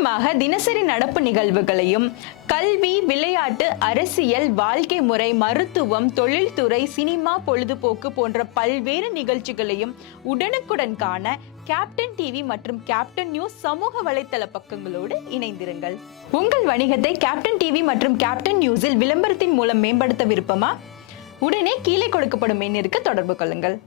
முக்கியமாக தினசரி நடப்பு நிகழ்வுகளையும் கல்வி, விளையாட்டு, அரசியல், வாழ்க்கை முறை, மருத்துவம், தொழில்துறை, சினிமா, பொழுதுபோக்கு போன்ற பல்வேறு நிகழ்ச்சிகளையும் உடனுக்குடன் காண கேப்டன் டிவி மற்றும் கேப்டன் நியூஸ் சமூக வலைத்தள பக்கங்களோடு இணைந்திருங்கள். உங்கள் வணிகத்தை கேப்டன் டிவி மற்றும் கேப்டன் நியூஸில் விளம்பரத்தின் மூலம் மேம்படுத்த விருப்பமா? உடனே கீழே கொடுக்கப்படும் எண்ணிற்கு தொடர்பு கொள்ளுங்கள்.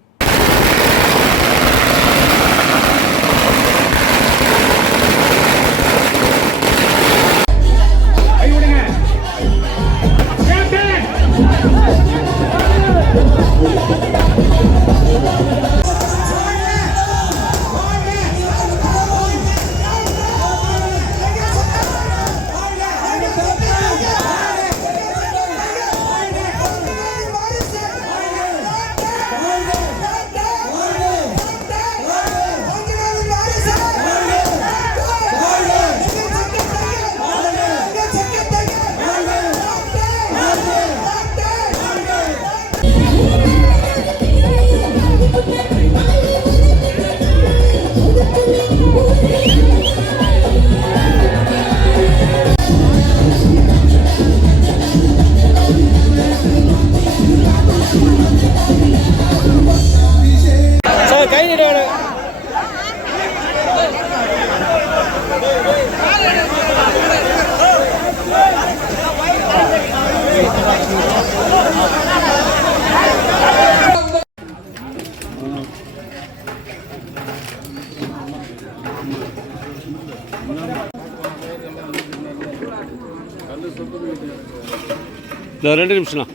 ரெண்டு நிமிஷம்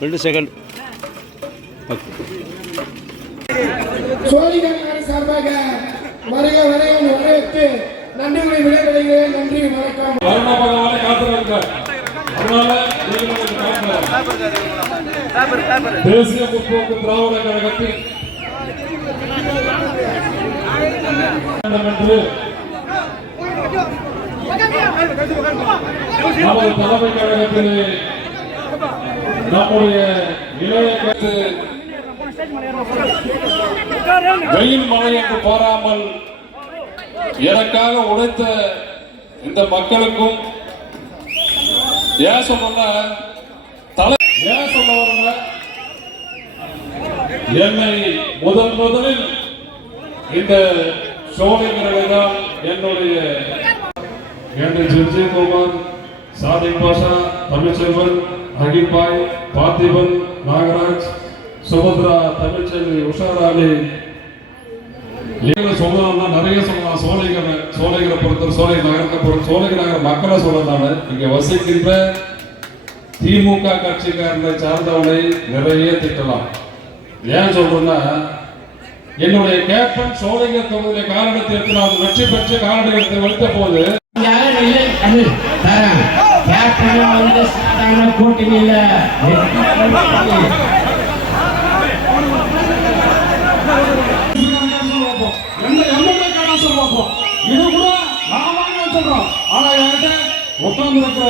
2 செகண்ட். சோழிகர் சார்பாக வருக வரவேற்று நன்றிகளை விடைபெறுகிறேன். நன்றி, வணக்கம். தேசிய முற்போக்கு திராவிட கழகத்தின் நமது தலைமை கழகத்திலே நம்முடைய இளைய வெயில் மழை என்று பாராமல் எனக்காக உழைத்த இந்த மக்களுக்கும் ஏன் சொன்ன என்னை முதலில் இந்த சோழர்களை தான் என்னுடைய ஜெர்ஜிகுமார், சாதிக் பாஷா, தமிழ்ச்செல்வன், அகிபாய், பார்த்திபன், நாகராஜ், சுபத்ரா, தமிழ்ச்செல்வி, உஷாராணி சொல்லலாம். நிறைய சொல்லலாம். சோழகிர பொறுத்தர், சோழகிர நகரத்தை பொறுத்த சோழகிர நகர மக்களை சொல்லலாம். இங்க வசிக்கின்ற திமுக கட்சிக்காரனை சார்ந்தவனை நிறைய திட்டலாம். ஏன் சொல்றேன்னா, என்னுடைய கேப்டன் சோழகிர தொகுதியில காரணத்தை எடுத்து நான் வெற்றி பெற்ற காரணத்தை வைத்த போது கூட்டணி இல்ல இது கூட நான் சொல்றோம். ஆனா என்கிட்ட உட்கார்ந்து இருக்கிற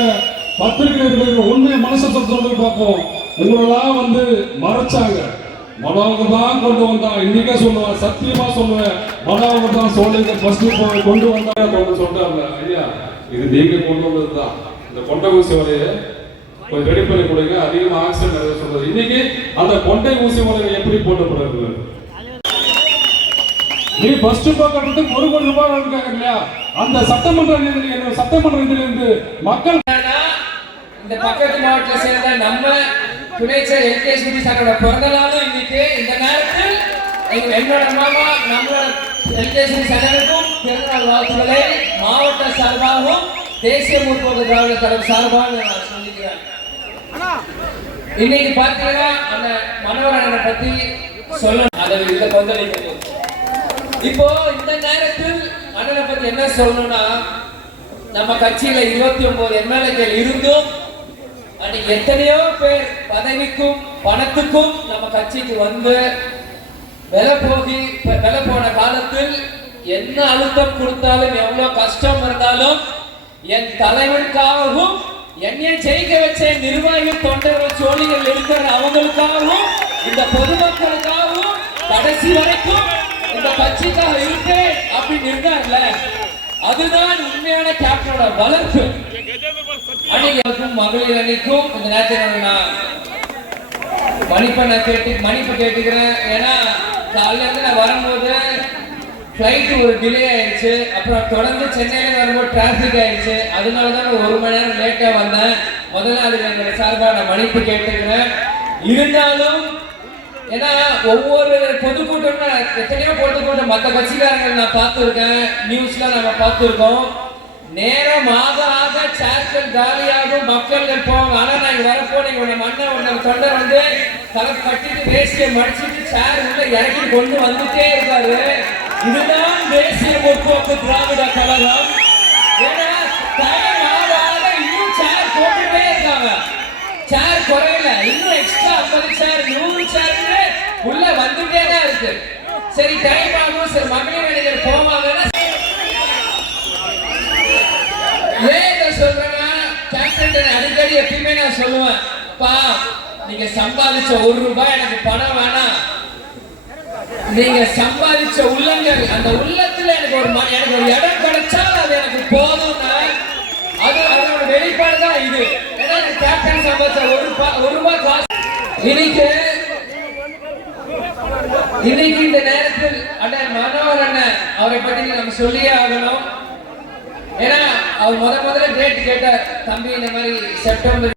பத்திரிகை உண்மையை மனசை சொல்றது பார்ப்போம். உங்களெல்லாம் வந்து மறைச்சாங்க. மனோகர் தான் கொண்டு வந்தா. இன்னைக்கே சொல்லுவேன், சத்தியமா சொல்லுவேன், மனோகர் தான் சோழங்க ஃபர்ஸ்ட் கொண்டு வந்தாங்க சொல்றாங்க. ஐயா, இது நீங்க கொண்டு வந்ததுதான். இந்த கொண்டை ஊசி வலையை கொஞ்சம் ரெடி பண்ணி கொடுங்க. அதிகமாக ஆக்சிடென்ட் நிறைய சொல்றது. இன்னைக்கு அந்த கொண்டை ஊசி வலையை எப்படி போட்டப்படுறது? நீ ஃபர்ஸ்ட் கட்டுறதுக்கு 1 கோடி ரூபாய் இருக்காங்க இல்லையா? அந்த சட்டமன்ற இதிலிருந்து மக்கள் இந்த பக்கத்து மாவட்டத்தை சேர்ந்த நம்ம துணைச்சர் எல்கேஎஸ் சாரோட பிறந்த நாளும் இன்னைக்கு. இந்த நேரத்தில் என்னோட மாமா நம்மளோட எல்கேஎஸ் சாருக்கும் பிறந்தநாள் வாழ்த்துக்களை மாவட்ட சார்பாகவும் தேசிய முற்போக்கு திராவிட கழகம் சார்பாக நான் சொல்லிக்கிறேன். இன்னைக்கு பார்த்தீங்கன்னா அந்த மனோரஞ்சனை பத்தி சொல்லணும். அதை இதை கொந்தளிக்கிறது. இப்போ இந்த நேரத்தில் அண்ணனை பத்தி என்ன சொல்லணும்னா, நம்ம கட்சியில 29 எம்எல்ஏக்கள் இருந்தும் அன்னைக்கு எத்தனையோ பேர் பதவிக்கும் பணத்துக்கும் நம்ம கட்சிக்கு வந்து விலை போன காலத்தில் என்ன அழுத்தம் கொடுத்தாலும் எவ்வளவு கஷ்டம் இருந்தாலும் என் தலைவருக்காகவும் என்னை ஜெயிக்க வச்ச நிர்வாகிகள் தொண்டர்கள் சோழிகள் இருக்கிற அவங்களுக்காகவும் இந்த பொதுமக்களுக்காகவும் கடைசி வரைக்கும் இந்த கட்சிக்காக இருப்பேன் அப்படின்னு இருந்தார்ல. அதுதான் உண்மையான கேப்டனோட வளர்ப்பு. அன்னைக்கும் மகளிர் அணிக்கும் இந்த நேரத்தில் நான் மன்னிப்பு கேட்டுக்கிறேன். ஏன்னா காலையில இருந்து நான் வரும்போது ஃப்ளைட் ஒரு டிலே ஆயிடுச்சு. அப்புறம் தொடர்ந்து சென்னையில வரும்போது டிராபிக் ஆயிடுச்சு. அதனாலதான் 1 மணி நேரம் லேட்டா வந்தேன். முதல்ல அதுக்கு என்னோட சார்பாக நான் மன்னிப்பு கேட்டுக்கிறேன். இருந்தாலும் ஏன்னா ஒவ்வொரு பொதுக்கூட்டம் எத்தனையோ பொதுக்கூட்டம் மற்ற கட்சிக்காரங்க நான் பார்த்துருக்கேன், நியூஸ்ல நம்ம பார்த்துருக்கோம். நேரம் ஆக ஆக சேர்க்கள் காலியாகும், மக்கள்கள் போவாங்க. ஆனா நான் வரப்போ நீங்க மண்ணை தொண்டை வந்து தலை கட்டிட்டு வேஷ்டியை மடிச்சிட்டு சேர் உள்ள இறக்கி கொண்டு வந்துட்டே இருக்காரு. இதுதான் தேசிய முற்போக்கு திராவிட கழகம். ஏன்னா டைம் ஆக ஆக இன்னும் சேர் போட்டுட்டே இருக்காங்க. சேர் குறையல, இன்னும் எக்ஸ்ட்ரா 50 சேர் 100 சேர் உள்ள வந்துட்டே தான் இருக்கு. சரி டைம் ஆகும், சரி மகளிர் அணிகள் போவாங்கன்னா சொல்றேன்னா கேப்டன் அடிக்கடி எப்பயுமே நான் சொல்லுவேன், பா நீங்க சம்பாதிச்ச 1 ரூபாய் எனக்கு பணம் வேணாம், நீங்க சம்பாதிச்ச உள்ளங்கள், அந்த உள்ளத்துல எனக்கு ஒரு இடம் கிடைச்சா அது எனக்கு போதும்னா அது அதோட வெளிப்பாடு தான் இது. ஏன்னா கேப்டன் சம்பாதிச்ச 1 ரூபாய் காசு இன்னைக்கு இந்த நேரத்தில் அண்ணன் மனோகர் அண்ணன் அவரை பத்தி நம்ம சொல்லியே ஆகணும். ஏன்னா அவர் முதல்ல டேட் கேட்டார், தம்பி இந்த மாதிரி செப்டம்பர்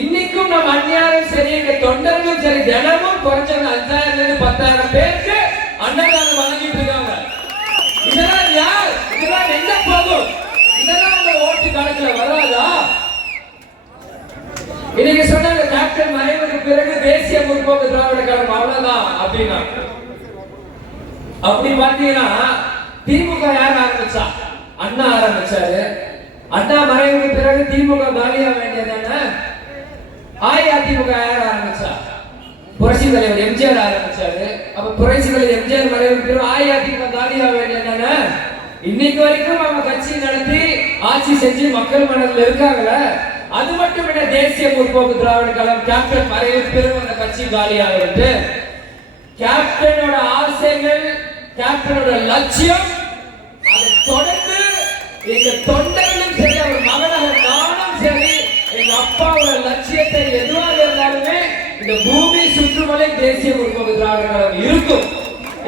இன்னைக்கும் நம்ம அந்நியாரம் சரி, எங்க தொண்டர்களும் சரி, தினமும் குறைஞ்சவங்க 5000 இருந்து 10,000 பேருக்கு அன்னதானம் வழங்கிட்டு இருக்காங்க. இதெல்லாம் யார்? இதெல்லாம் எங்க போகும்? இதெல்லாம் உங்க ஓட்டு கணக்குல வராதா? இன்னைக்கு சொன்னாங்க கேப்டன் மறைவுக்கு பிறகு தேசிய முற்போக்கு திராவிட கழகம் அவ்வளவுதான் அப்படின்னா. அப்படி பாத்தீங்கன்னா திமுக யார் ஆரம்பிச்சா? அண்ணா ஆரம்பிச்சாரு. அண்ணா மறைவுக்கு பிறகு திமுக காலியா வேண்டியதானே? அஇஅதிமுக யார் ஆரம்பிச்சா? புரட்சி தலைவர் எம்ஜிஆர் ஆரம்பிச்சாரு. அப்ப புரட்சி தலைவர் எம்ஜிஆர் மறைவுக்கு பிறகு அஇஅதிமுக காலியா வேண்டியதானே? இன்னைக்கு வரைக்கும் அவங்க கட்சி நடத்தி ஆட்சி செஞ்சு மக்கள் மனதில் இருக்காங்கல்ல. அது மட்டும் இல்ல, தேசிய முற்போக்கு திராவிட கழகம் கேப்டன் மறைவுக்கு பிறகு அந்த கட்சி காலியாகிறது. கேப்டனோட ஆசைகள், கேப்டனோட லட்சியம், அதை தொடர்ந்து எங்க தொண்டர்களும் சரி, அவர் மகனாக நானும் சரி, எங்க அப்பாவோட லட்சியத்தை எதுவாக இருந்தாலுமே இந்த பூமி சுற்றுமலை தேசிய முற்போக்கு திராவிட கழகம் இருக்கும்.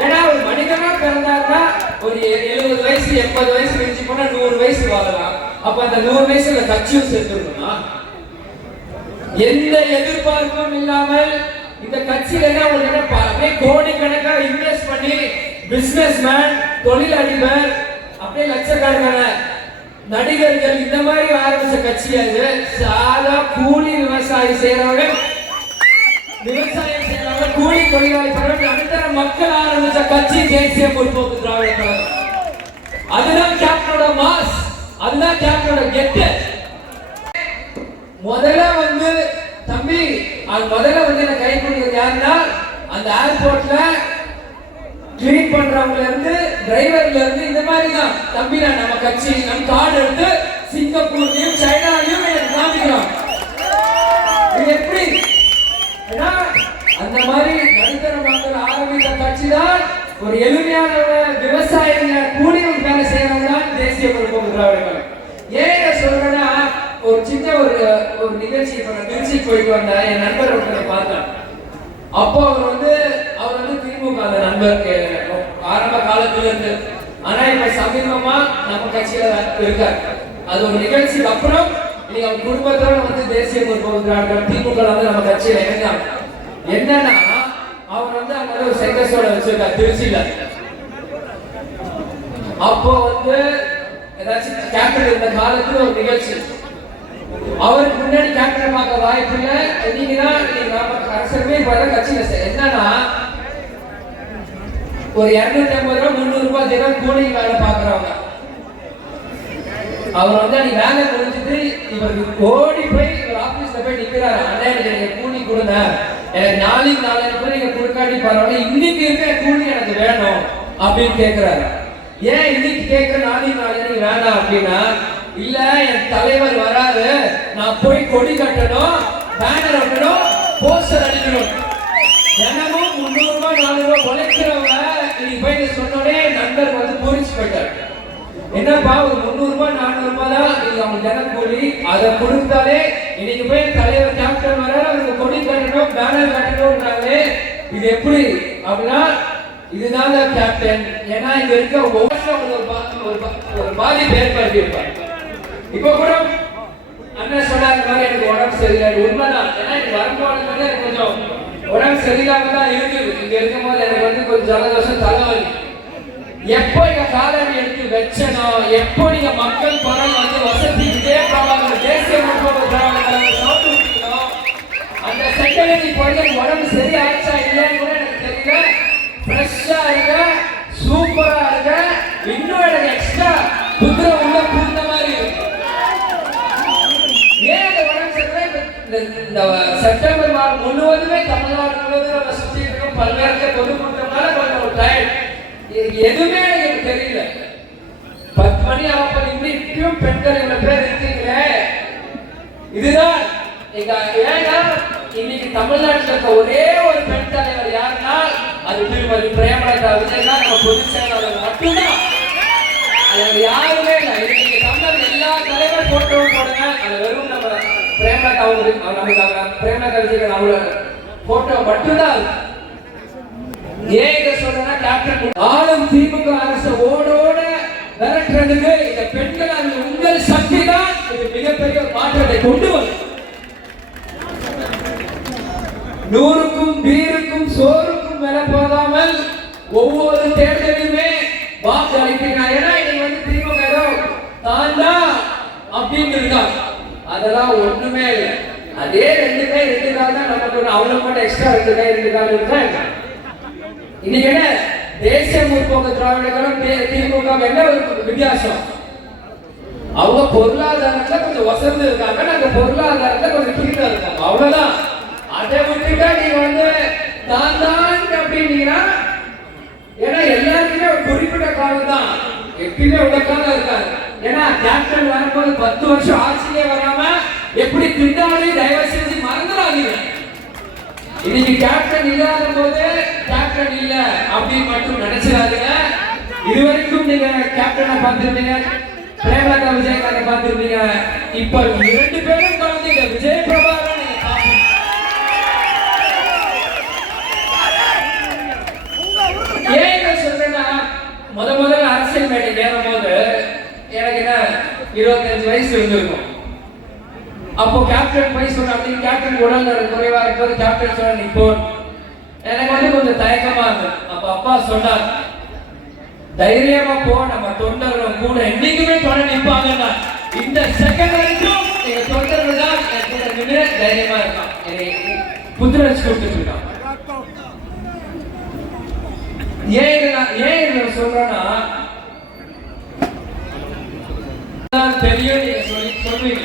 ஏன்னா ஒரு மனிதனா பிறந்தாருன்னா ஒரு 70 வயசு 80 வயசு கழிச்சு போனா 100 வயசு வாழலாம். அப்ப அந்த 100 வயசுல கட்சியும் சேர்த்துருக்கணும்னா எந்த எதிர்பார்ப்பும் இல்லாமல் இந்த கட்சியில என்ன ஒரு அப்படியே கோடிக்கணக்காக இன்வெஸ்ட் பண்ணி பிசினஸ் மேன், தொழிலதிபர், அப்படியே லட்சக்கணக்கான நடிகர்கள் இந்த மாதிரி ஆரம்பிச்ச கட்சியாக சாதா கூலி விவசாயி செய்யறவங்க, விவசாயம் செய்யறவங்க, கூலி தொழிலாளி நடுத்தர மக்கள் ஆரம்பிச்ச கட்சி தேசிய முற்போக்கு திராவிட கழகம். அதுதான் கேப்டனோட மாஸ், அதுதான் கேப்டனோட கெத்து. முதல்ல வந்து தம்பி அது முதல்ல வந்து என்ன கை கொடுக்கிறது யாருன்னா அந்த ஏர்போர்ட்ல கிளீன் பண்றவங்க இருந்து டிரைவர்ல இருந்து இந்த மாதிரி தான் தம்பி நான் நம்ம கட்சி நம்ம கார்டு எடுத்து சிங்கப்பூர்லயும் சைனாலையும் காமிக்கிறோம். இது எப்படி அந்த மாதிரி நடுத்தர மக்கள் ஆரம்பித்த கட்சி தான் ஒரு எளிமையான விவசாயிங்க கூலியும் வேலை செய்யறவங்க தான் தேசிய முற்போக்கு திராவிட கழகம். ஏன் சொல்றேன்னா ஒரு சின்ன ஒரு நிகழ்ச்சி இப்ப நான் திருச்சி போயிட்டு வந்தேன். என் நண்பர் ஒருத்தரை பார்த்தேன். அப்போ அவர் வந்து திமுக நண்பர் ஆரம்ப காலத்துல இருந்து, ஆனா இப்ப சமீபமா நம்ம கட்சியில இருக்காரு. அது ஒரு நிகழ்ச்சிக்கு அப்புறம் இன்னைக்கு அவர் குடும்பத்தோட வந்து தேசிய முற்போக்கு திராவிட திமுக வந்து நம்ம கட்சியில இறங்காங்க. என்னன்னா அவர் வந்து அங்க ஒரு செங்கசோட வச்சிருக்காரு திருச்சியில. அப்போ வந்து ஏதாச்சும் கேப்டன் இருந்த காலத்துல ஒரு நிகழ்ச்சி, அவருக்கு முன்னாடி கேப்டனை பார்க்க வாய்ப்பு இல்லை. நீங்க அரசமே கட்சியில என்னன்னா ஒரு 250 ரூபாய் 300 ரூபாய் தினம் கூலி வேலை பாக்குறவங்க. அவர் வந்து அன்னைக்கு வேலை முடிஞ்சிட்டு இவருக்கு ஓடி போய் ஆபீஸ்ல போய் நிக்கிறாரு, அண்ணே எனக்கு நீங்க கூலி கொடுங்க, எனக்கு நாளைக்கு கூட நீங்க கொடுக்காட்டி பரவாயில்ல, இன்னைக்கு இருக்க கூலி எனக்கு வேணும் அப்படின்னு கேட்கிறாரு. ஏன் இன்னைக்கு கேட்கிற நாளைக்கு வேண்டாம் அப்படின்னா, இல்ல என் தலைவர் வராது, நான் போய் கொடி கட்டணும், பேனர் ஒட்டணும், போஸ்டர் அடிக்கணும். தினமும் 300 ரூபாய் 400 ரூபாய் உழைக்கிறவங்க இன்னைக்கு போய் சொன்னோடனே நண்பர் வந்து பூரிச்சு போயிட்டார். என்னப்பா ஒரு 300 ரூபாய் 400 ரூபாய் தான் இது அவங்க தினம் கூலி, அதை கொடுத்தாலே இன்னைக்கு போய் தலைவர் கேப்டன் வர அவருக்கு கொடி கட்டணும் பேனர் கட்டணும்ன்றாங்களே, இது எப்படி அப்படின்னா இதுதான் கேப்டன். ஏன்னா இங்க இருக்க ஒவ்வொரு ஒரு பாதிப்பு ஏற்படுத்தி இருப்பார். இப்போ கூட அண்ணன் சொன்னாங்க மாதிரி எனக்கு உடம்பு சரியில்லை, உண்மைதான். ஏன்னா எனக்கு வரும்போது எனக்கு கொஞ்சம் உடம்பு சரியில்லாம தான் இருக்குது. இங்க இருக்கும் போது எனக்கு வந்து கொஞ்சம் ஜலதோஷம் தலைவலி. எப்போ எங்க காலடி எடுத்து வச்சனோ, எப்போ நீங்க மக்கள் குரல் வந்து வசதி விஜய பிரபாகர் தேசிய முற்போக்கு திராவிட கழகம் சவுண்ட் விட்டீங்களோ, அந்த செகண்ட் இப்போ உடம்பு சரி ஆயிடுச்சா இல்லைன்னு கூட எனக்கு தெரியல. ஃப்ரெஷ்ஷா இருக்க, சூப்பரா இருக்க, இன்னும் எனக்கு எக்ஸ்ட்ரா புத்திர உள்ள புரிந்த மாதிரி இருக்கு. ஏன் இந்த உடம்பு சரியில்லை? இந்த செப்டம்பர் மாதம் முழுவதுமே தமிழ்நாடு முழுவதும் நம்ம சுற்றி இருக்கும் பல்வேறு பொதுக்கூட்டம்னால கொஞ்சம் ஒரு டயர்ட். எதுவுமே எனக்கு தெரியல. 10 மணி ஆகும், இன்னும் பெண்கள் இவ்வளவு பேர் இருக்கீங்களே, இதுதான் ஏன்னா இன்னைக்கு தமிழ்நாட்டில் இருக்க ஒரே ஒரு பெண் தலைவர் யாருன்னா அது திருமதி பிரேமலதா விஜயகாந்த், நம்ம பொதுச் செயலாளர் மட்டும்தான். அது யாருமே இல்லை. இன்னைக்கு தமிழ் எல்லா தலைவர் போட்டோவும் போடுங்க, அது வெறும் நம்ம பிரேமலதா நமக்கு பிரேமலதா விஜயகாந்த் அவங்களோட போட்டோ மட்டும்தான். ஏன் இதை சொல்றேன்னா, கேப்டன் ஆளும் திமுக அரசு ஓடோட விரட்டுறதுக்கு இந்த பெண்கள் அந்த உங்கள் சக்தி தான் இது மிகப்பெரிய மாற்றத்தை கொண்டு வரும். 100க்கும் பீருக்கும் சோறுக்கும் விலை போகாமல் ஒவ்வொரு தேர்தலுமே வாக்கு அளிப்பீங்க. ஏன்னா இன்னைக்கு வந்து திமுக ஏதோ தாண்டா அப்படின்னு இருக்காங்க, அதெல்லாம் ஒண்ணுமே இல்லை. அதே 2 கை 2 கால் தான் நமக்கு, அவ்வளவு மட்டும் எக்ஸ்ட்ரா 2 கை 2 கால் இருக்கா. இன்னைக்கு என்ன தேசிய முற்போக்கு திராவிட கழகம் திமுக என்ன ஒரு வித்தியாசம்? அவங்க பொருளாதாரத்துல கொஞ்சம் வசந்து இருக்காங்க, நாங்க பொருளாதாரத்துல கொஞ்சம் கீழே இருக்காங்க, அவ்வளவுதான். அதை விட்டுட்டா நீங்க வந்து தான் அப்படின்னீங்கன்னா, ஏன்னா எல்லாருக்குமே ஒரு குறிப்பிட்ட காலம் தான், எப்பயுமே உள்ள காலம் இருக்காது. ஏன்னா கேப்டன் வரும்போது 10 வருஷம் ஆட்சியே வராம எப்படி திண்டாடி தயவு செஞ்சு மறந்துடாதீங்க. இன்னைக்கு கேப்டன் இல்லாத போது கேப்டன் இல்ல அப்படின்னு மட்டும் நினைச்சிடாதீங்க. இதுவரைக்கும் நீங்க கேப்டனை பார்த்திருப்பீங்க, பிரேமலதா விஜயகாந்த் பார்த்திருப்பீங்க. இப்ப 2 பேரும் கலந்து இந்த விஜய பிரபாகரன் நீங்க பாருங்க. ஏன் சொல்றேன்னா, முதல்ல அரசியல் மேடை ஏறும் போது எனக்கு என்ன 25 வயசு இருந்திருக்கும். அப்போ கேப்டன் போய் சொன்னாங்க, கேப்டன் உடல்நல குறைவா இருக்கும்போது கேப்டன் சொன்ன நீ போ. எனக்கு வந்து கொஞ்சம் தயக்கமா இருந்தது. அப்ப அப்பா சொன்னார், தைரியமா போ, நம்ம தொண்டர்கள் கூட என்னைக்குமே துணை நிற்பாங்க. இந்த செகண்ட் வரைக்கும் எங்க தொண்டர்கள் தான் தைரியமா இருக்கான், புத்துணர்ச்சி கொடுத்துட்டு இருக்கான். ஏன் சொல்றேன்னா, தெரியும் நீங்க சொல்லுவீங்க.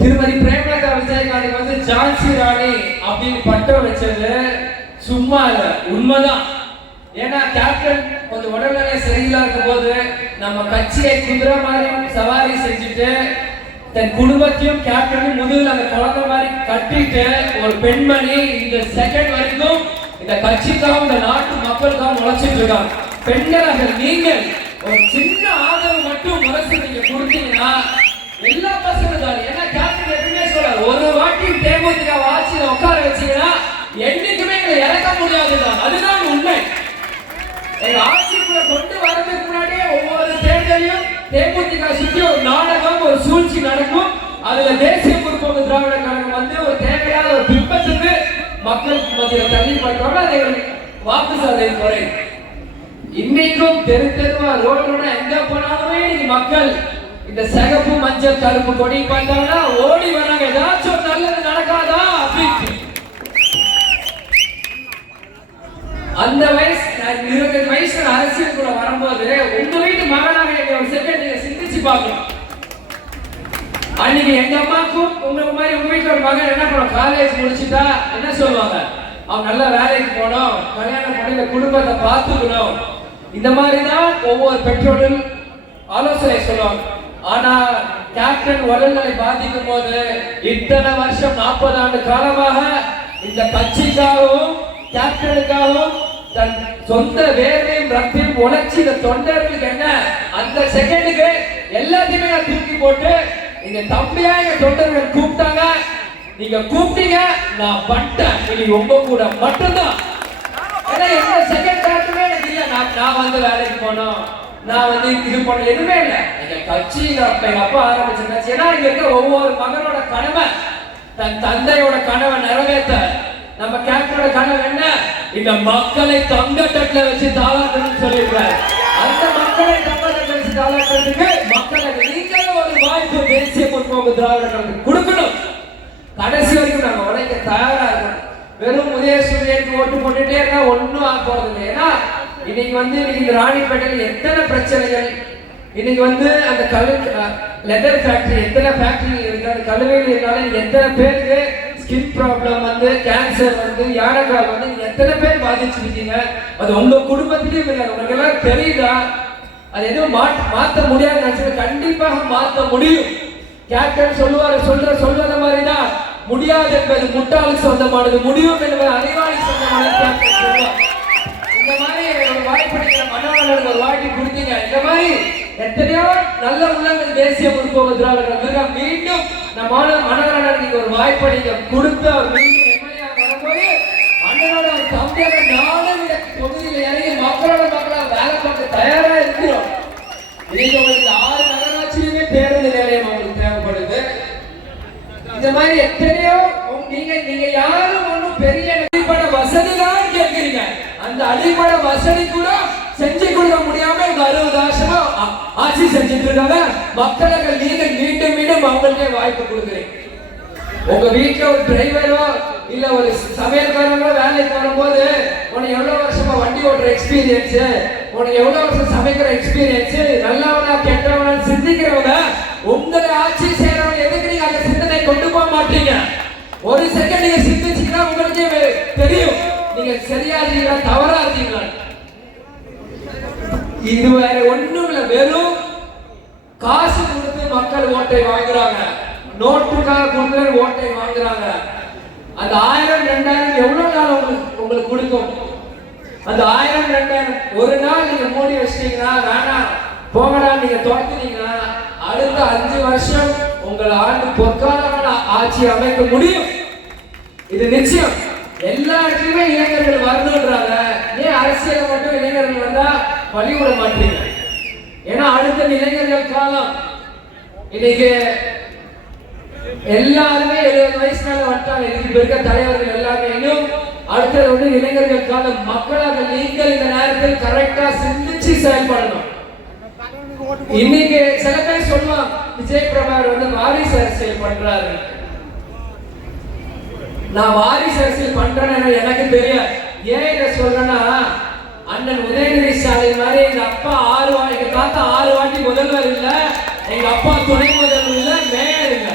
திருமதி பிரேமலதா விஜயகாந்த் வந்து ஜான்சி ராணி அப்படின்னு பட்டம் வச்சது சும்மா இல்ல, உண்மைதான். ஏன்னா கேப்டன் கொஞ்சம் உடல்நிலை சரியில்லா இருக்கும் போது நம்ம கட்சியை குதிரை மாதிரி சவாரி செஞ்சுட்டு தன் குடும்பத்தையும் கேப்டனையும் முதுகில் அந்த குழந்தை மாதிரி கட்டிட்டு ஒரு பெண்மணி இந்த செகண்ட் வரைக்கும் இந்த கட்சிக்காகவும் இந்த நாட்டு மக்களுக்காகவும் உழைச்சிட்டு இருக்காங்க. பெண்களாக நீங்கள் ஒரு சின்ன ஆதரவு மட்டும் மனசு நீங்க கொடுத்தீங்கன்னா எல்லா பசங்களும் தான். ஏன்னா கேப்டன் எப்பவுமே சொல்றாரு, ஒரு வாட்டி தேமுதிக ஆட்சியில உட்கார வச்சீங்கன்னா என்னைக்குமே எங்களை இறக்க முடியாதுதான். அதுதான் உண்மை. எங்க ஆட்சிக்குள்ள கொண்டு வரதுக்கு முன்னாடியே ஒவ்வொரு தேர்தலையும் தேமுதிக சுற்றி ஒரு நாடகம், ஒரு சூழ்ச்சி நடக்கும். அதுல தேசிய முற்போக்கு திராவிட கழகம் வந்து ஒரு தேவையான ஒரு பிம்பத்துக்கு மக்களுக்கு மத்தியில் தள்ளிப்பட்டோட அதை வாக்கு சாதனை குறை. இன்னைக்கும் தெரு தெருவா ரோடோட எங்க போனாலுமே நீங்க மக்கள் இந்த சிகப்பு மஞ்சள் கருப்பு கொடி பார்த்தாங்கன்னா ஓடி வராங்க, ஏதாச்சும் நல்லது நடக்காதா அப்படின்னு. அந்த வயசு 25 வயசுல அரசியலுக்குள்ள வரும்போது உங்க வீட்டு மகனாக ஒரு செகண்ட் நீங்க சிந்திச்சு பார்க்கணும். அன்னைக்கு எங்க அம்மாக்கும் உங்களுக்கு மாதிரி உங்க வீட்டுல ஒரு மகன் என்ன பண்ணும், காலேஜ் முடிச்சுட்டா என்ன சொல்லுவாங்க, அவன் நல்ல வேலைக்கு போகணும், கல்யாணம் பண்ணி இந்த குடும்பத்தை பார்த்துக்கணும். இந்த மாதிரி தான் ஒவ்வொரு பெற்றோரும் ஆலோசனை சொல்லுவாங்க. ஆனா கேப்டன் உடல்நிலை பாதிக்கும் போது இத்தனை வருஷம் 40 ஆண்டு காலமாக இந்த கட்சிக்காகவும் கேப்டனுக்காகவும் தன் சொந்த வேர்வையும் ரத்தையும் உழைச்சி இந்த தொண்டர்களுக்கு என்ன அந்த செகண்டுக்கு எல்லாத்தையுமே நான் தூக்கி போட்டு இந்த தம்பியா எங்க தொண்டர்கள் கூப்பிட்டாங்க, நீங்க கூப்பிட்டீங்க, நான் வந்துட்டேன், இனி உங்க கூட மட்டும்தான். ஏன்னா எந்த செகண்ட் தாட்டுமே எனக்கு இல்ல, நான் வந்து வேலைக்கு போனோம், நான் வந்து இது பண்ண எதுவுமே இல்லை. எங்க கட்சி எங்க அப்பா ஆரம்பிச்சிருந்தாச்சு. ஏன்னா இங்க இருக்க ஒவ்வொரு மகனோட கனவை தன் தந்தையோட கனவை நிறைவேற்ற நம்ம கேப்டனோட கனவு என்ன, இந்த மக்களை தங்க தட்டுல வச்சு தாளாட்டணும்னு சொல்லியிருக்காரு. அந்த மக்களை தங்க தட்டுல வச்சு தாளாட்டுறதுக்கு மக்களுக்கு நீங்களும் ஒரு வாய்ப்பு தேசிய முற்போக்கு திராவிட கழகத்துக்கு கொடுக்கணும். கடைசி வரைக்கும் நாங்க உழைக்க தயாரா இருக்கணும். வெறும் உதயசூரியனுக்கு ஓட்டு போட்டுட்டே இருந்தா ஒன்னும் ஆக போறது இல்லை. ஏன்னா இன்னைக்கு வந்து இந்த ராணிப்பேட்டையில் எத்தனை பிரச்சனைகள், இன்னைக்கு வந்து அந்த லெதர் ஃபேக்டரி எத்தனை ஃபேக்டரி இருக்கு, அந்த கழுவையில் இருந்தாலும் எத்தனை பேருக்கு ஸ்கின் ப்ராப்ளம் வந்து, கேன்சர் வந்து, யானைக்கால் வந்து எத்தனை பேர் பாதிச்சிருக்கீங்க. அது உங்க குடும்பத்திலேயும் இல்லை. உங்களுக்கு எல்லாம் தெரியுதா? அது எதுவும் மாற்ற முடியாது நினைச்சது, கண்டிப்பாக மாற்ற முடியும். கேப்டன் சொல்றத மாதிரிதான் முடியாது என்பது முட்டாளுக்கு சொந்தமானது, முடியும் என்பது அறிவாளி சொந்தமானது கேப்டன் சொல்லுவார். இந்த மாதிரி ஒரு வாய்ப்படைக்கிற மனவர்களுக்கு ஒரு வாய்ப்பு கொடுத்தீங்க. இந்த மாதிரி எத்தனையோ நல்ல உள்ளங்கள் தேசிய முற்போக்கு திராவிடர்கள் மீண்டும் நம்ம மனவர்களுக்கு ஒரு வாய்ப்படைக்க கொடுத்து அவர் மீண்டும் எம்எல்ஏ வரும்போது அண்ணனோட ஒரு தம்பியாக நானும் இந்த தொகுதியில் இறங்கி மக்களாக வேலை பார்க்க தயாரா இருக்கிறோம். இன்னைக்கு உங்களுக்கு 6 நகராட்சியுமே பேருந்து நிலையம் அவங்களுக்கு தேவைப்படுது. இந்த மாதிரி எத்தனையோ நீங்க யாரும் ஒன்றும் பெரிய அடிப்படை வசதி தான் கேட்கிறீங்க. அந்த அடிப்படை வசதி கூட செஞ்சு கொடுக்க முடியாம 60 வருஷமா ஆட்சி செஞ்சுட்டு இருக்காங்க. மக்களுக்கு நீங்க மீண்டும் மீண்டும் அவங்களுக்கே வாய்ப்பு கொடுக்குறீங்க. உங்க வீட்டுல ஒரு டிரைவரோ இல்ல ஒரு சமையல்காரங்களோ வேலைக்கு வரும்போது உனக்கு எவ்வளவு வருஷமா வண்டி ஓட்டுற எக்ஸ்பீரியன்ஸ், உனக்கு எவ்வளவு வருஷம் சமைக்கிற எக்ஸ்பீரியன்ஸ், நல்லவனா கெட்டவனா சிந்திக்கிறவங்க உங்களை ஆட்சி செய்யறவங்க எதுக்கு நீங்க அந்த சிந்தனை கொண்டு போக மாட்டீங்க? ஒரு செகண்ட் நீங்க சிந்திச்சீங்கன்னா உங்களுக்கே தெரியும் நீங்க சரியா இருக்கீங்களா தவறா இருக்கீங்களா. இது வேற ஒண்ணும் இல்ல, வெறும் காசு கொடுத்து மக்கள் ஓட்டை வாங்குறாங்க, நோட்டுக்காக கொடுத்து ஓட்டை வாங்குறாங்க. அந்த 1000 2000 எவ்வளவு நாள் உங்களுக்கு கொடுக்கும்? அந்த 1000 2000 ஒரு நாள் நீங்க மூடி வச்சிட்டீங்கன்னா வேணாம் போங்கடா நீங்க தோத்துனீங்கன்னா அடுத்த 5 வருஷம் உங்கள் ஆண்டு பொற்காலமான ஆட்சி அமைக்க முடியும். இது நிச்சயம். எல்லா இடத்துலயுமே இளைஞர்கள் வரணுன்றாங்க. ஏன் அரசியல் மட்டும் இளைஞர்கள் வந்தா பழிவிட மாட்டீங்க? ஏன்னா அடுத்த இளைஞர்கள் காலம். இன்னைக்கு எல்லாருமே 70 வயசு மேல வந்துட்டாங்க. இதுக்கு இருக்க தலைவர்கள் எல்லாமே இன்னும் அடுத்தது வந்து இளைஞர்கள் காலம். மக்களாக நீங்கள் இந்த நேரத்தில் கரெக்டா சிந்திச்சு செயல்படணும். இன்னைக்கு சில பேர் சொல்லுவாங்க விஜய் பிரபாகர் வந்து வாரிசு அரசியல் பண்றாரு. நான் வாரிசு அரசியல் பண்றேன்னு எனக்கு தெரியாது. ஏன் இதை சொல்றேன்னா அண்ணன் உதயநிதி ஸ்டாலின் மாதிரி எங்க அப்பா 6 வாட்டி, எங்க தாத்தா 6 வாட்டி முதல்வர் இல்ல, எங்க அப்பா துணை முதல்வர் இல்ல, மேயர் இல்ல.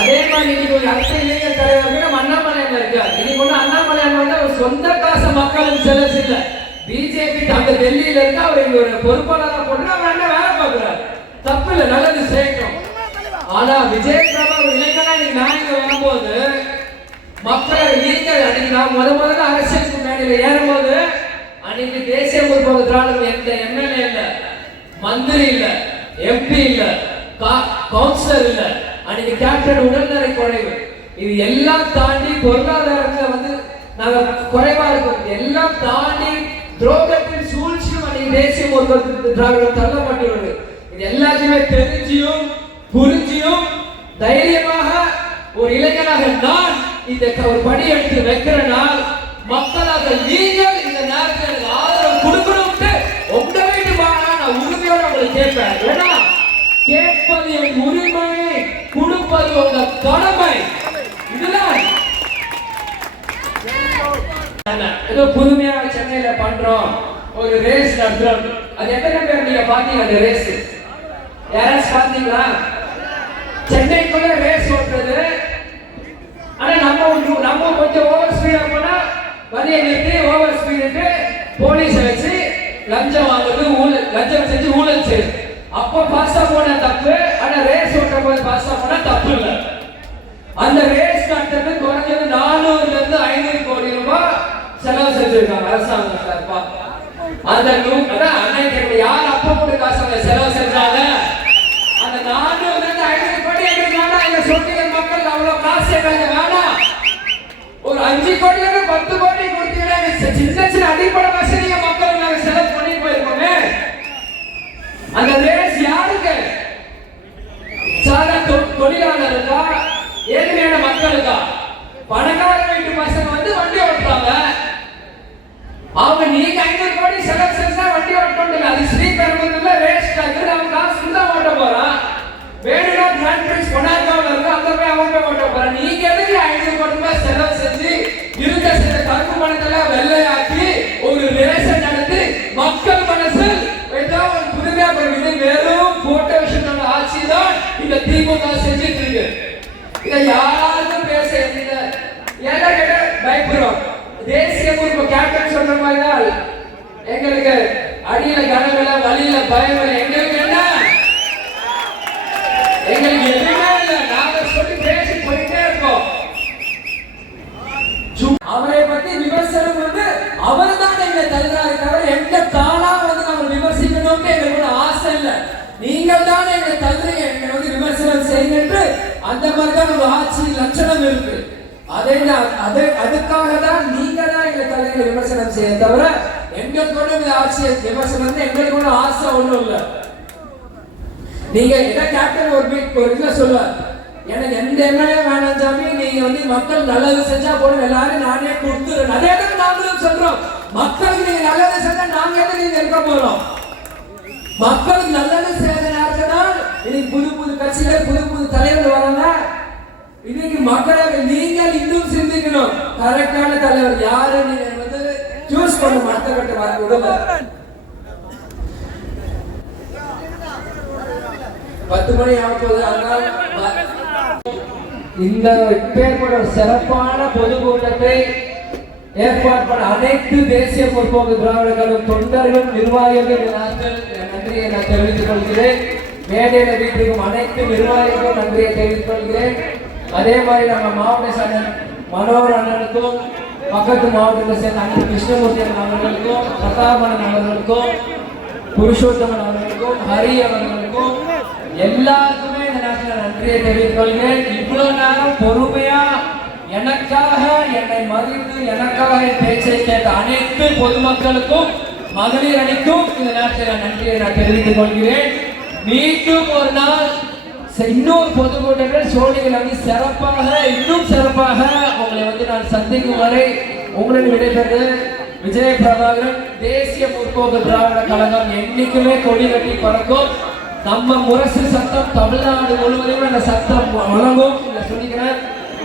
அதே மாதிரி இன்னைக்கு ஒரு அடுத்த இளைஞர் தலைவர் அண்ணாமலையான் இருக்கார். இன்னைக்கு ஒண்ணு அண்ணாமலையான் வந்து ஒரு சொந்த காசு மக்களுக்கு செலவு இல்ல. பிஜேபி அங்க டெல்லியில இருந்து அவர் இங்க ஒரு பொறுப்பாளராக போட்டு அவர் என்ன வேலை பார்க்கிறார். தப்பு இல்ல, நல்லது செய்யணும். ஆனா விஜய் பிரபாகர் இளைஞனா இன்னைக்கு நான் இங்க வரும்போது மக்களை நீங்கள் அன்னைக்கு நான் முதல்ல அரசியலுக்கு மேடையில ஏறும்போது அன்னைக்கு தேசிய முற்போக்கு திராவிடர்கள் எந்த எம்எல்ஏ இல்ல, மந்திரி இல்ல, எம்பி இல்ல, கவுன்சிலர் இல்ல. அன்னைக்கு கேப்டன் உடல்நலை குறைவு. இது எல்லாம் தாண்டி பொருளாதாரத்துல வந்து நாங்க குறைவா இருக்கோம். எல்லாம் தாண்டி துரோகத்தின் சூழ்ச்சியும் அன்னைக்கு தேசிய முற்போக்கு திராவிடர்கள் தள்ளப்பட்டுள்ளது. இது எல்லாத்தையுமே தெரிஞ்சியும் புரிஞ்சியும் தைரியமாக ஒரு இளைஞனாக நான் இந்த ஒரு பணி எடுத்து வைக்கிறனால் மக்களாக நீங்கள் இந்த நேரத்தில் எனக்கு ஆதரவு கொடுக்கணும்ட்டு உங்க வீட்டு வாங்க நான் உரிமையோட உங்களுக்கு கேட்பேன். ஏன்னா கேட்பது என் உரிமை, கொடுப்பது உங்க கடமை. இதுதான் ஏதோ புதுமையாக சென்னையில பண்றோம், ஒரு ரேஸ் நடத்துறோம். அது எத்தனை பேர் நீங்க பாத்தீங்க? அந்த ரேஸ் யாராச்சும் பாத்தீங்களா? சென்னைக்குள்ள ரேஸ் ஓட்டுறது. ஆனா நம்ம கொஞ்சம் ஓவர் ஸ்பீடா போனா வழியை நிறுத்தி ஓவர் ஸ்பீடு போலீஸை வச்சு லஞ்சம் வாங்குறது, லஞ்சம் செஞ்சு ஊழல் செய்யுது. அப்போ பாஸ்டா போன தப்பு. ஆனா ரேஸ் ஓட்டும் போது பாஸ்டா போனா தப்பு இல்லை. அந்த ரேஸ் நடத்துறது குறைஞ்சது 400 ல இருந்து 500 கோடி ரூபாய் செலவு செஞ்சிருக்காங்க அரசாங்கம் சார்பா. அந்த அதான் அன்னைக்கு யார் அப்ப போட்டு காசு செலவு செஞ்சாங்க. அந்த 400 ல இருந்து 500 கோடி எங்களுக்கு வேணாம். எங்க சொந்த மக்கள் அவ்வளவு காசு எங்களுக்கு வேணாம். ஒரு 5 கோடியில இருந்து 10 கோடி கொடுத்தீங்கன்னா சின்ன சின்ன அடிப்படை வசதியை மக்கள் நாங்க செலவு பண்ணி போயிருக்கோமே. அந்த ரேஸ் யாருக்கு? சாதா தொழிலாளருக்கா, ஏழ்மையான மக்களுக்கா? பணக்கார வீட்டு பசங்க வந்து வண்டி ஓட்டுறாங்க. அவங்க நீங்க 500 கோடி செலவு செஞ்சா வண்டி ஓட்டணும். அது ஸ்ரீபெரும்புதூர்ல ரேஸ் ட்ராக் அவன் காசு தான் ஓட்ட போறான். வேணும்னா கிராண்ட் பிரிக்ஸ் கொண்டாடுறவங்க இருக்கு, அங்க போய் அவன் போய் ஓட்ட போறான். நீங்க எதுக்கு 500 கோடி ரூபாய் செலவு செஞ்சு இருந்த சில கருப்பு பணத்தெல்லாம் வெள்ளையாக்கி ஒரு ரேஸ நடத்தி மக்கள் மனசில் ஏதாவது ஒரு புதுமையா பண்ணுது. வெறும் போட்டோ விஷயத்தோட ஆட்சி தான் இந்த திமுக செஞ்சுட்டு இருக்கு. இதை யாருக்கும் பேச ஏன்னா கேட்ட பயப்படுறோம். தேசிய பொறுப்பு கேப்டன் சொல்ற மாதிரி தான் எங்களுக்கு அடியில கனவில வழியில பயம் இல்லை. எங்களுக்கு என்ன? எங்களுக்கு எதுவுமே இல்லை. நாங்க சொல்லி பேசி போயிட்டே இருக்கோம். அவரை பத்தி விமர்சனம் வந்து அவர் தான் எங்க தருகிறாரு தவிர எங்க தானா வந்து நம்ம விமர்சிக்கணும்னு எங்களுக்கு ஆசை இல்லை. நீங்கள் தான் எங்க தருகிறீங்க, எங்க வந்து விமர்சனம் செய்யுங்க. அந்த மாதிரி தான் நம்ம ஆட்சி லட்சணம் இருக்கு. அதுக்காக தான் நீங்க தான் எங்க தலைவர்களை விமர்சனம் செய்ய தவிர எங்களுக்கு ஒன்றும் ஆட்சியை விமர்சனம் எங்களுக்கு ஒன்றும் ஆசை ஒன்றும் இல்லை. நீங்க என்ன கேப்டன் ஒரு இதுல சொல்லுவார், எனக்கு எந்த எம்எல்ஏ வேணாம் சாமி, நீங்க வந்து மக்கள் நல்லது செஞ்சா போதும், எல்லாரும் நானே கொடுத்துறேன். அதே தான் நாங்களும் சொல்றோம். மக்களுக்கு நீங்க நல்லது செஞ்சா நாங்க எதுக்கு நீங்க இருக்க போறோம்? மக்களுக்கு நல்லது செய்த நேரத்தினால் இன்னைக்கு புது புது கட்சிகள் புது புது தலைவர் வராங்க. இன்னைக்கு மக்களாக நீங்கள் இன்னும் சிந்திக்கணும். கரெக்டான தலைவர் யாரு நீங்க வந்து சூஸ் பண்ண மத்தவங்க வர விடல. 10 மணி ஆகும்போது இந்த இப்பேற்பட்ட ஒரு சிறப்பான பொதுக்கூட்டத்தை ஏற்பாடு பண்ண அனைத்து தேசிய முற்போக்கு திராவிடர்களும் தொண்டர்கள் நிர்வாகிகள் நன்றியை நான் தெரிவித்துக் கொள்கிறேன். மேடையில வீட்டிற்கும் அனைத்து நிர்வாகிகளும் நன்றியை தெரிவித்துக் கொள்கிறேன். அதே மாதிரி நம்ம மாவட்ட அண்ணன் மனோகர் அண்ணனுக்கும் பக்கத்து மாவட்டத்தை சேர்ந்த அண்ணன் கிருஷ்ணமூர்த்தி அவர்களுக்கும் பிரதாபன் அவர்களுக்கும் புருஷோத்தமன் அவர்களுக்கும் ஹரி அவர்களுக்கும் எல்லாருக்குமே இந்த நேரத்தில் நன்றியை தெரிவித்துக் கொள்கிறேன். இவ்வளவு நேரம் பொறுமையா எனக்காக என்னை மதித்து எனக்காக என் பேச்சை கேட்ட அனைத்து பொதுமக்களுக்கும் மகளிர் அணிக்கும் இந்த நேரத்தில் நன்றியை நான் தெரிவித்துக் கொள்கிறேன். மீண்டும் ஒரு நாள் இன்னொரு பொதுக்கூட்டங்கள் சோழிகள் வந்து சிறப்பாக இன்னும் சிறப்பாக உங்களை வந்து நான் சந்திக்கும் வரை உங்களின் விடைபெற்று விஜய பிரபாகரன். தேசிய முற்போக்கு திராவிட கழகம் என்னைக்குமே கொடி கட்டி பறக்கும். நம்ம முரசு சட்டம் தமிழ்நாடு முழுவதும் அந்த சட்டம் வழங்கும். சொல்லிக்கிறேன்.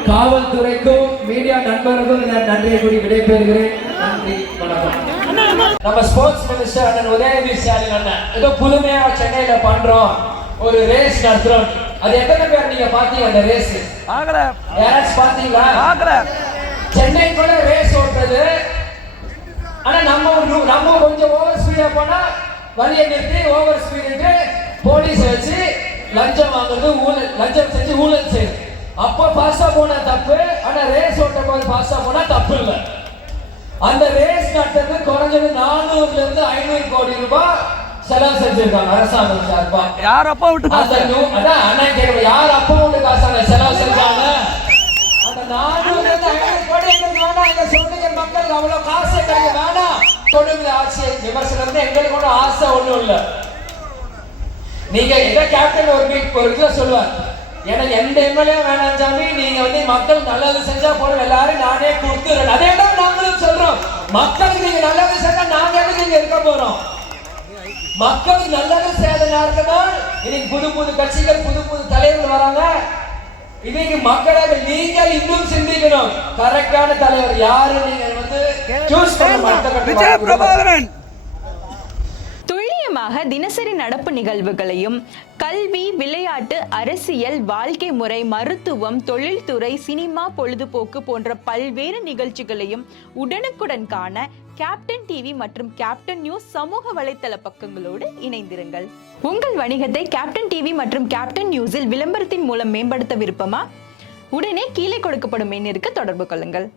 காவல்துறைக்கும் மீடியா நண்பர்களுக்கும் நான் நன்றியை கூறி விடைபெறுகிறேன். நன்றி, வணக்கம். நம்ம ஸ்போர்ட்ஸ் மினிஸ்டர் அண்ணன் உதயநிதி ஸ்டாலின் அண்ணன் ஏதோ புதுமையா சென்னையில பண்றோம், ஒரு ரேஸ் நடத்துறோம். அது எத்தனை பேர் நீங்க பாத்தீங்க? அந்த ரேஸ் யாராச்சும் பாத்தீங்களா? சென்னைக்குள்ள ரேஸ் ஓட்டுறது. ஆனா நம்ம கொஞ்சம் ஓவர் ஸ்பீடா போனா வழியை நிறுத்தி ஓவர் ஸ்பீடு போலீஸை வச்சு லஞ்சம் வாங்குறது, லஞ்சம் செஞ்சு ஊழல் செய்யுது. அப்போ பாஸ்டா போன தப்பு. ஆனா ரேஸ் ஓட்டும் போது பாஸ்டா போனா தப்பு இல்லை. அந்த ரேஸ் நடத்துறது குறைஞ்சது 400 ல இருந்து 500 கோடி ரூபாய் செலவு செஞ்சிருக்காங்க அரசாங்கம் சார்பா. யார் அப்பா விட்டு அதான் அண்ணன் கேட்கணும், யார் அப்பா விட்டு காசாங்க செலவு செஞ்சாங்க? அந்த 400 ல இருந்து 500 கோடி எங்களுக்கு வேணாம். எங்க சொந்த மக்களுக்கு அவ்வளவு காசு எங்களுக்கு வேணாம். தொழில் ஆட்சியை விமர்சனம் எங்களுக்கு ஒன்றும் ஆசை ஒன்றும் இல்லை. நீங்க எதை கேப்டன் ஒரு இதுல சொல்லுவார், எனக்கு எந்த எம்எல்ஏ வேணாம் சாமி, நீங்க வந்து மக்கள் நல்லது செஞ்சா போதும், எல்லாரும் நானே கொடுத்துறேன். அதே தான் நாங்களும் சொல்றோம். மக்களுக்கு நீங்க நல்லது செஞ்சா நாங்க எதுக்கு நீங்க இருக்க போறோம்? மக்களுக்கு நல்லது செய்த நேரத்தினால் இன்னைக்கு புது புது கட்சிகள் புது புது தலைவர்கள் வராங்க. இன்னைக்கு மக்களாக நீங்கள் இன்னும் சிந்திக்கணும். கரெக்டான தலைவர் யாரு நீங்க வந்து சூஸ் பண்ண. துல்லியமாக முக்கியமாக தினசரி நடப்பு நிகழ்வுகளையும் கல்வி, விளையாட்டு, அரசியல், வாழ்க்கை முறை, மருத்துவம், தொழில்துறை, சினிமா, பொழுதுபோக்கு போன்ற பல்வேறு நிகழ்ச்சிகளையும் உடனுக்குடன் காண கேப்டன் டிவி மற்றும் கேப்டன் நியூஸ் சமூக வலைத்தள பக்கங்களோடு இணைந்திருங்கள். உங்கள் வணிகத்தை கேப்டன் டிவி மற்றும் கேப்டன் நியூஸில் விளம்பரத்தின் மூலம் மேம்படுத்த விருப்பமா? உடனே கீழே கொடுக்கப்படும் எண்ணிற்கு தொடர்பு கொள்ளுங்கள்.